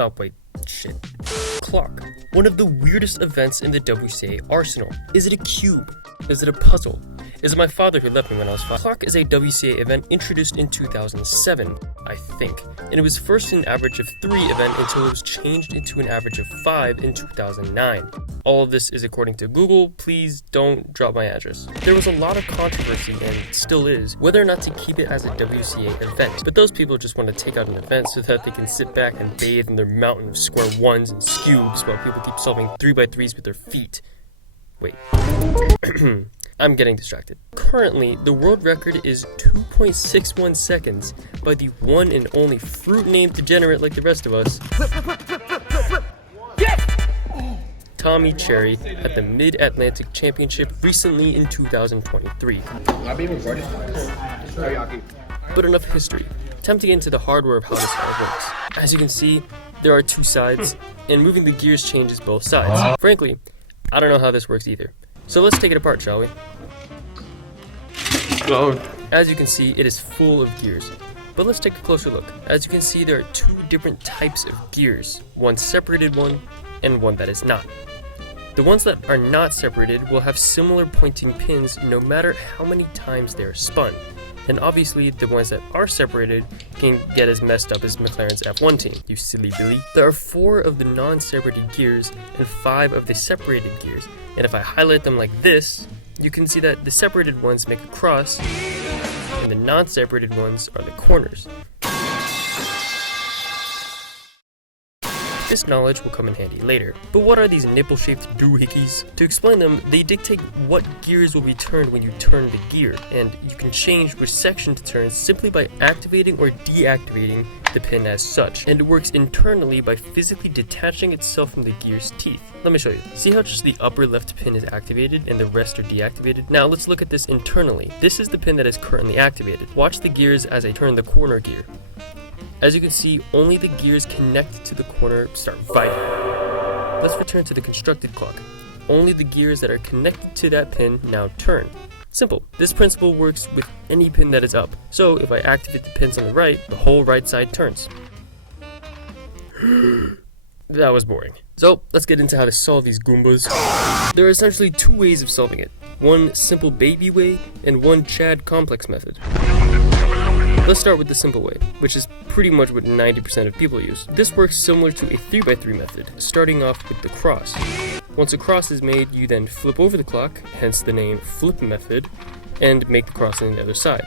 Oh wait, shit. Clock. One of the weirdest events in the WCA arsenal. Is it a cube? Is it a puzzle? Is it my father who left me when I was 5? Clock is a WCA event introduced in 2007, I think, and it was first an average of 3 event until it was changed into an average of 5 in 2009. All of this is according to Google. Please don't drop my address. There was a lot of controversy, and still is, whether or not to keep it as a WCA event, but those people just want to take out an event so that they can sit back and bathe in their mountain of square ones and cubes while people keep solving 3x3s with their feet. Wait. I'm getting distracted. Currently, the world record is 2.61 seconds by the one and only fruit-named degenerate like the rest of us, Tommy Cherry, at the Mid-Atlantic Championship recently in 2023. But enough history. Time to get into the hardware of how this all works. As you can see, there are 2 sides, and moving the gears changes both sides. Frankly, I don't know how this works either. So let's take it apart, shall we? As you can see, it is full of gears. But let's take a closer look. As you can see, there are 2 different types of gears. One separated one, and one that is not. The ones that are not separated will have similar pointing pins no matter how many times they are spun. And obviously, the ones that are separated can get as messed up as McLaren's F1 team, you silly Billy. There are 4 of the non-separated gears and 5 of the separated gears. And if I highlight them like this, you can see that the separated ones make a cross, and the non-separated ones are the corners. This knowledge will come in handy later. But what are these nipple-shaped doohickeys? To explain them, they dictate what gears will be turned when you turn the gear, and you can change which section to turn simply by activating or deactivating the pin as such. And it works internally by physically detaching itself from the gear's teeth. Let me show you. See how just the upper left pin is activated and the rest are deactivated? Now let's look at this internally. This is the pin that is currently activated. Watch the gears as I turn the corner gear. As you can see, only the gears connected to the corner start vibrating. Let's return to the constructed clock. Only the gears that are connected to that pin now turn. Simple. This principle works with any pin that is up. So if I activate the pins on the right, the whole right side turns. That was boring. So let's get into how to solve these Goombas. There are essentially 2 ways of solving it. One simple baby way and one Chad complex method. Let's start with the simple way, which is pretty much what 90% of people use. This works similar to a 3x3 method, starting off with the cross. Once a cross is made, you then flip over the clock, hence the name flip method, and make the cross on the other side.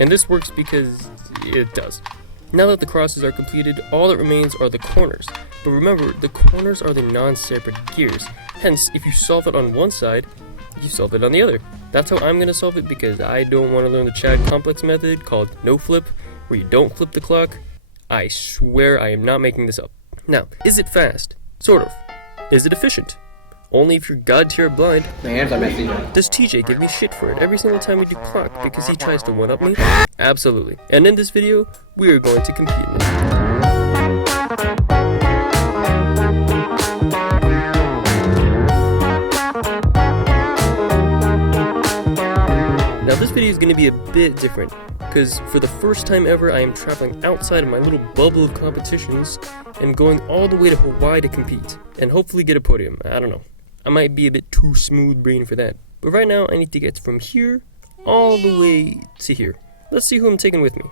And this works because it does. Now that the crosses are completed, all that remains are the corners. But remember, the corners are the non-separate gears. Hence, if you solve it on one side, you solve it on the other. That's how I'm going to solve it because I don't want to learn the Chad complex method called no flip, where you don't flip the clock. I swear I am not making this up. Now, is it fast? Sort of. Is it efficient? Only if you're god-tier blind. My hands are messy. Does TJ give me shit for it every single time we do clock because he tries to one-up me? Absolutely. And in this video, we are going to compete in it. Now this video is going to be a bit different, because for the first time ever I am traveling outside of my little bubble of competitions and going all the way to Hawaii to compete, and hopefully get a podium. I don't know. I might be a bit too smooth brain for that. But right now I need to get from here all the way to here. Let's see who I'm taking with me.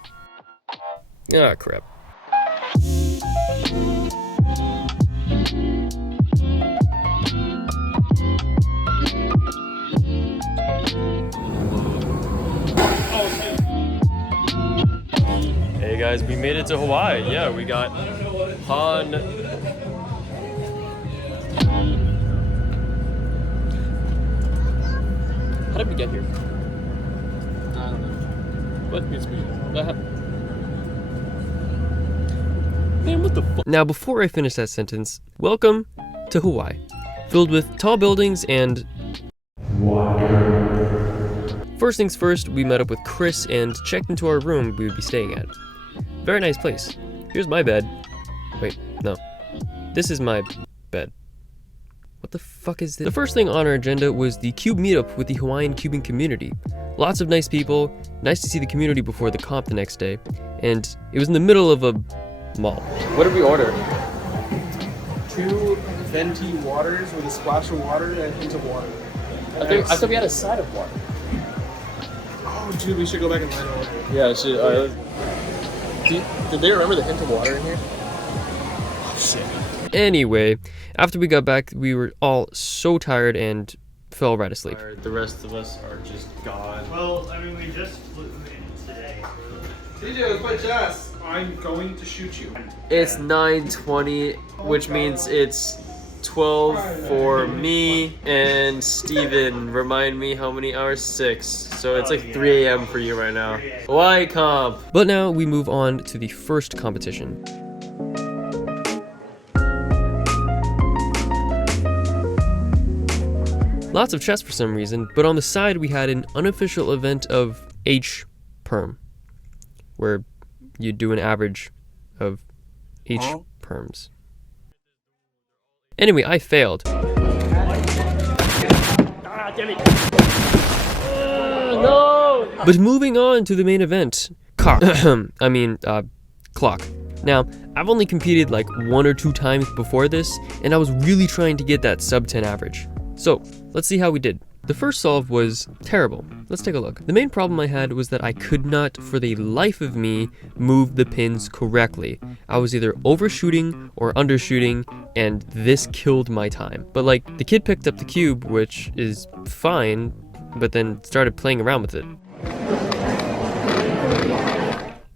Ah, crap. Hey guys, we made it to Hawaii. Yeah, we got Han. How did we get here? I don't know. What? Man, what the fuck? Now, before I finish that sentence, welcome to Hawaii, filled with tall buildings and water. First things first, we met up with Chris and checked into our room we would be staying at. Very nice place. Here's my bed. Wait, no. This is my bed. What the fuck is this? The first thing on our agenda was the Cube meetup with the Hawaiian cubing community. Lots of nice people, nice to see the community before the comp the next day, and it was in the middle of a mall. What did we order? 2 venti waters with a splash of water and a hint of water. I thought we had a side of water. Oh, dude, we should go back and find out. Yeah, did they remember the hint of water in here? Oh, shit. Anyway, after we got back, we were all so tired and fell right asleep. The rest of us are just gone. Well, I mean, we just flew in today. DJ, let's play chess. I'm going to shoot you. It's 9:20, which means it's 12 for me and Steven. Remind me how many hours? 6. So it's like 3 a.m. for you right now. Why comp? But now we move on to the first competition. Lots of chess for some reason, but on the side we had an unofficial event of H-perm, where you do an average of H-perms. Anyway, I failed. No! But moving on to the main event, clock. Now, I've only competed like 1 or 2 times before this, and I was really trying to get that sub 10 average. So, let's see how we did. The first solve was terrible. Let's take a look. The main problem I had was that I could not, for the life of me, move the pins correctly. I was either overshooting or undershooting, and this killed my time. But like, the kid picked up the cube, which is fine, but then started playing around with it.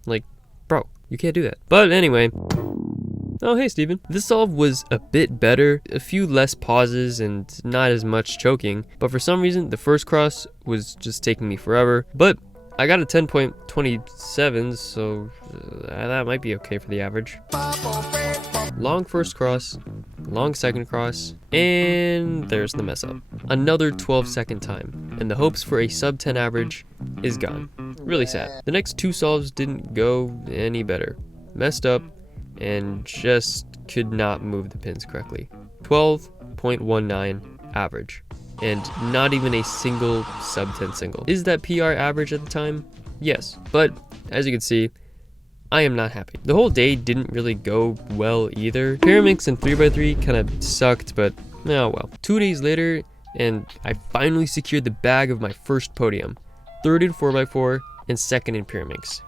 Like, bro, you can't do that. But anyway. Oh, hey, Steven. This solve was a bit better, a few less pauses and not as much choking, but for some reason, the first cross was just taking me forever. But I got a 10.27, so that might be okay for the average. Long first cross, long second cross, and there's the mess up. Another 12-second time, and the hopes for a sub 10 average is gone. Really sad. The next 2 solves didn't go any better. Messed up, and just could not move the pins correctly. 12.19 average, and not even a single sub 10 single. Is that PR average at the time? Yes, but as you can see, I am not happy. The whole day didn't really go well either. Pyraminx and 3x3 kind of sucked, but oh well. 2 days later, and I finally secured the bag of my first podium. 3rd in 4x4, and 2nd in Pyraminx.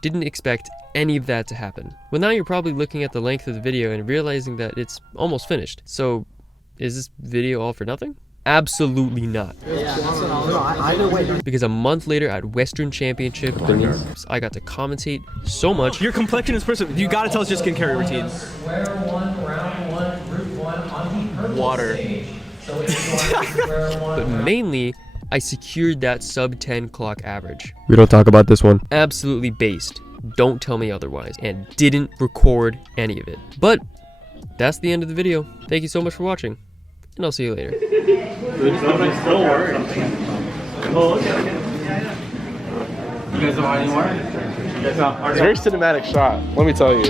Didn't expect any of that to happen. Well, now you're probably looking at the length of the video and realizing that it's almost finished. So, is this video all for nothing? Absolutely not. Because a month later at Western Championship, I got to commentate so much. Your complexion is perfect. You gotta tell us your skincare routine. Water. But mainly, I secured that sub 10 clock average. We don't talk about this one. Absolutely based. Don't tell me otherwise. And didn't record any of it. But that's the end of the video. Thank you so much for watching. And I'll see you later. Still works. Oh, okay. You guys don't want any more? It's a very cinematic shot, let me tell you.